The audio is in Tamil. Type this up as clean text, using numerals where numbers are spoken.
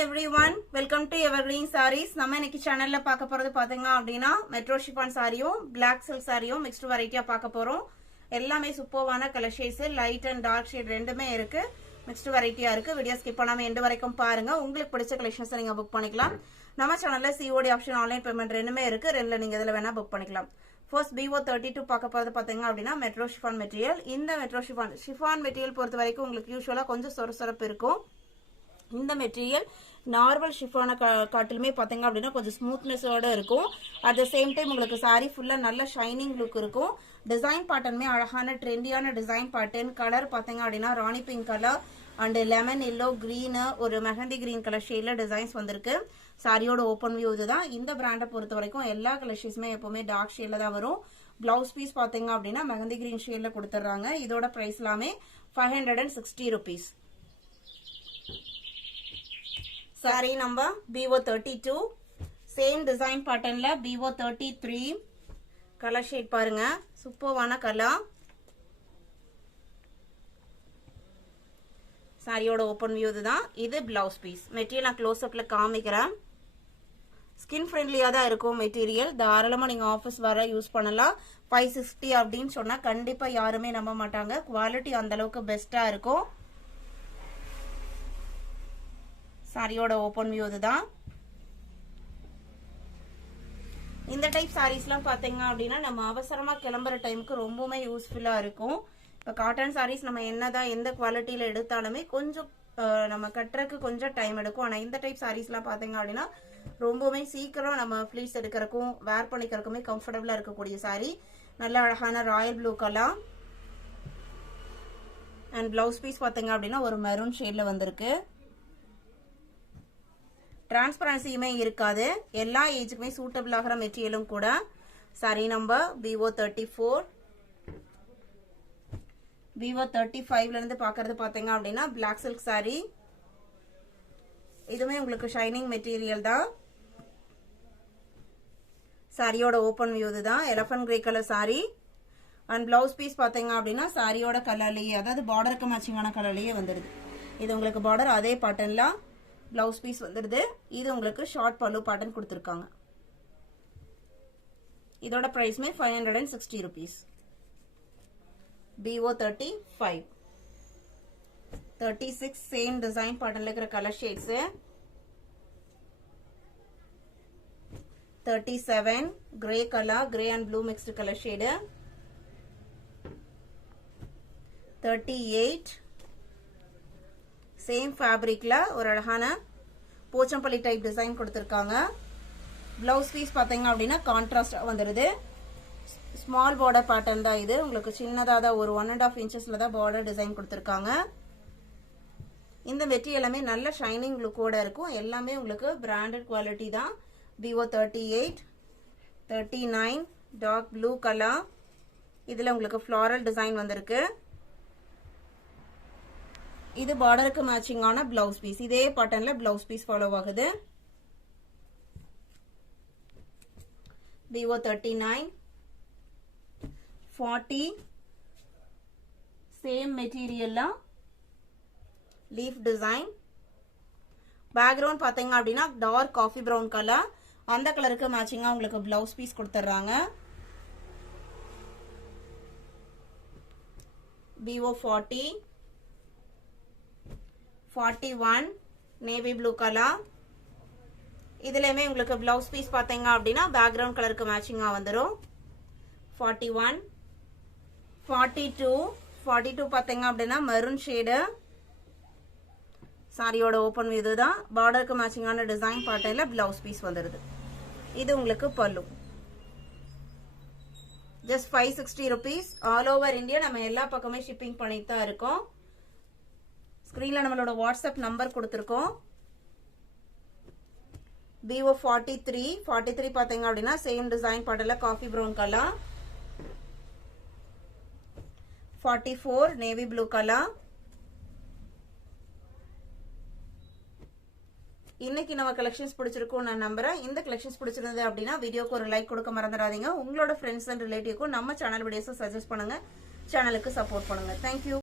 everyone, welcome to Evergreen Sarees. நம்ம இன்னைக்கு சேனல்ல பார்க்க போறது பாத்தீங்க அப்படினா மெட்ரோ ஷிஃபான் சாரியும் black silk சாரியும் மிக்ஸ்ட் வெரைட்டியா பார்க்க போறோம். எல்லாமே சூப்பர்வான colour shades, light and dark shade ரெண்டுமே இருக்கு. மிக்ஸ்ட் வெரைட்டியா இருக்கு. வீடியோ ஸ்கிப் பண்ணாம எண்ட் வரைக்கும் பாருங்க. உங்களுக்கு பிடிச்ச கலெக்ஷன்ஸ் நீங்க புக் பண்ணிக்கலாம். நம்ம சேனல்ல COD ஆப்ஷன் ஆன்லைன் பேமெண்ட் ரெண்டுமே இருக்கு. ரெண்டுல நீங்க இதல வேணா புக் பண்ணிக்கலாம். First BO32 பார்க்க போறது பாத்தீங்க அப்படினா மெட்ரோ ஷிஃபான் மெட்டீரியல். இந்த மெட்ரோ ஷிஃபான் மெட்டீரியல் பொறுத்த வரைக்கும் உங்களுக்கு யூசுவலா கொஞ்சம் சொரசொரப்பு இருக்கும். இந்த மெட்டீரியல் நார்மல் ஷிஃபான காட்டிலுமே பாத்தீங்க அப்படின்னா கொஞ்சம் ஸ்மூத்னஸோட இருக்கும். அட் த சேம் டைம் உங்களுக்கு சாரி ஃபுல்லா நல்ல ஷைனிங் லுக் இருக்கும். டிசைன் பேட்டர்னுமே அழகான ட்ரெண்டியான டிசைன் பேட்டர்ன். கலர் பாத்தீங்க அப்படின்னா rani pink colour and lemon yellow green ஒரு மெஹந்தி கிரீன் கலர் ஷேட்ல டிசைன்ஸ் வந்திருக்கு. சாரியோட ஓப்பன் வியூ இதுதான். இந்த பிராண்டை பொறுத்த வரைக்கும் எல்லா கலர் ஷேட்ஸுமே எப்பவுமே டார்க் ஷேட்ல தான் வரும். பிளவுஸ் பீஸ் பாத்தீங்க அப்படின்னா மெஹந்தி கிரீன் ஷேட்ல கொடுத்துறாங்க. இதோட பிரைஸ் எல்லாமே 560 rupees. Saree number BO32, same design pattern la BO33 color shade பாருங்க. சூப்பர்வான கலர். சாரியோட ஓபன் வியூ இதுதான். இது பிளவுஸ் பீஸ். மெட்டீரியல் நான் க்ளோஸ் அப்ல காமிக்கிறேன். ஸ்கின் ஃப்ரெண்ட்லியா தான் இருக்கும் மெட்டீரியல். தாராளமா நீங்க ஆபீஸ் வர யூஸ் பண்ணலாம். 560 அப்படின்னு சொன்னா கண்டிப்பா யாருமே நம்ப மாட்டாங்க. குவாலிட்டி அந்த அளவுக்கு பெஸ்டா இருக்கும். சாரியோட ஓபன் வியூ இதுதான். இந்த டைப் சாரீஸ்லாம் பாத்தீங்க அப்படின்னா நம்ம அவசரமா கிளம்புற டைமுக்கு ரொம்பவுமே யூஸ்ஃபுல்லா இருக்கும். இப்ப காட்டன் சாரீஸ் நம்ம என்னதான் எந்த குவாலிட்டியில எடுத்தாலுமே கொஞ்சம் நம்ம கட்டுறதுக்கு கொஞ்சம் டைம் எடுக்கும். ஆனா இந்த டைப் சாரீஸ்லாம் பாத்தீங்க அப்படின்னா ரொம்பவுமே சீக்கிரம் நம்ம ஃபிளீட்ஸ் எடுக்கிறதுக்கும் வேர் பண்ணிக்கிறதுக்குமே கம்ஃபர்டபுளா இருக்கக்கூடிய சாரி. நல்ல அழகான royal blue colour and blouse piece பாத்தீங்க அப்படின்னா ஒரு மெரூன் ஷேட்ல வந்திருக்கு. டிரான்ஸ்பரன்சியுமே இருக்காது. எல்லா ஏஜுக்குமே சூட்டபிள் ஆகிற மெட்டீரியலும் கூட. Sorry number BO34. BO35ல இருந்து பாக்குறது பாத்தீங்க அப்படின்னா பிளாக் சில்க் சாரி. இதுமே உங்களுக்கு ஷைனிங் மெட்டீரியல் தான். சாரியோட ஓபன் வியூ இதுதான். Elephant grey colour sari and blouse piece பாத்தீங்க அப்படின்னா சாரியோட கலர்லயே, அதாவது பார்டருக்கு மேட்சிங்கான கலர்லயே வந்துடுது. இது உங்களுக்கு பார்டர் அதே பேட்டர்ன்ல பிளவுஸ் பீஸ் வந்துருது. இது உங்களுக்கு ஷார்ட் பல்லு பேட்டர்ன் கொடுத்திருக்காங்க. இதோட பிரைஸ்மே 560 rupees. BO35. 36 சேம் டிசைன் பேட்டர்ன்ல இருக்கிற colour shades. 37 grey colour, grey and blue mixed colour shade. 38 same ஃபேப்ரிக்ல ஒரு அழகான போச்சம்பள்ளி டைப் டிசைன் கொடுத்திருக்காங்க. பிளவுஸ் பீஸ் பாத்தீங்க அப்படின்னா கான்ட்ராஸ்ட் வந்துருது. ஸ்மால் பார்டர் பேட்டர்ன் தான் இது. உங்களுக்கு சின்னதா தான் ஒரு 1.5 inchesல தான் பார்டர் டிசைன் கொடுத்திருக்காங்க. இந்த மெட்டீரியல் எல்லாமே நல்ல ஷைனிங் லுக்கோட இருக்கும். எல்லாமே உங்களுக்கு பிராண்டட் குவாலிட்டி தான். BO38, 39 dark blue colour. இதுல உங்களுக்கு ஃப்ளாரல் டிசைன் வந்திருக்கு. இது பார்டருக்கு மேட்சிங்கான பிளவுஸ் பீஸ். இதே பேட்டர்ன்ல பிளவுஸ் பீஸ் ஃபாலோ ஆகுது. BO39, 40 சேம் மெட்டீரியல்ல லீஃப் டிசைன். பேக்ரவுண்ட் பாத்தீங்க அப்படின்னா டார்க் காஃபி பிரவுன் கலர். அந்த கலருக்கு மேட்சிங்கா உங்களுக்கு பிளவுஸ் பீஸ் கொடுத்துறாங்க. BO40, 41 navy blue colour. இதுலயுமே உங்களுக்கு பிளவுஸ் பீஸ் பாத்தீங்க அப்படின்னா பேக்ரவுண்ட் கலருக்கு மேட்சிங்கா வந்துரும். 41, 42 பாத்தீங்க அப்படின்னா மெரூன் ஷேடு. சாரியோட ஓபன் வியூ இதுதான். பார்டருக்கு மேட்சிங்கான டிசைன் பேட்டர்ன்ல பிளவுஸ் பீஸ் வந்துருது. இது உங்களுக்கு பல்லு. Just 560 rupees. All over India நம்ம எல்லா பக்கமே ஷிப்பிங் பண்ணிட்டு தான் இருக்கோம். ஸ்கிரீன்ல நம்மளோட வாட்ஸ்அப் நம்பர் கொடுத்திருக்கோம். BO43 பாத்தீங்க அப்படின்னா சேம் டிசைன் பேட்டர்ன்ல coffee brown colour. 44 navy blue colour. இன்னைக்கு நம்ம கலெக்ஷன்ஸ் பிடிச்சிருக்கும் நான் நம்புறேன். இந்த கலெக்ஷன்ஸ் பிடிச்சிருந்தது அப்படின்னா வீடியோக்கு ஒரு லைக் கொடுக்க மறந்துடாதீங்க. உங்களோட ஃப்ரெண்ட்ஸ் அண்ட் ரிலேட்டிவ்க்கும் நம்ம சேனல் வீடியோஸை சஜஸ்ட் பண்ணுங்க. சேனலுக்கு சப்போர்ட் பண்ணுங்க. தேங்க்யூ.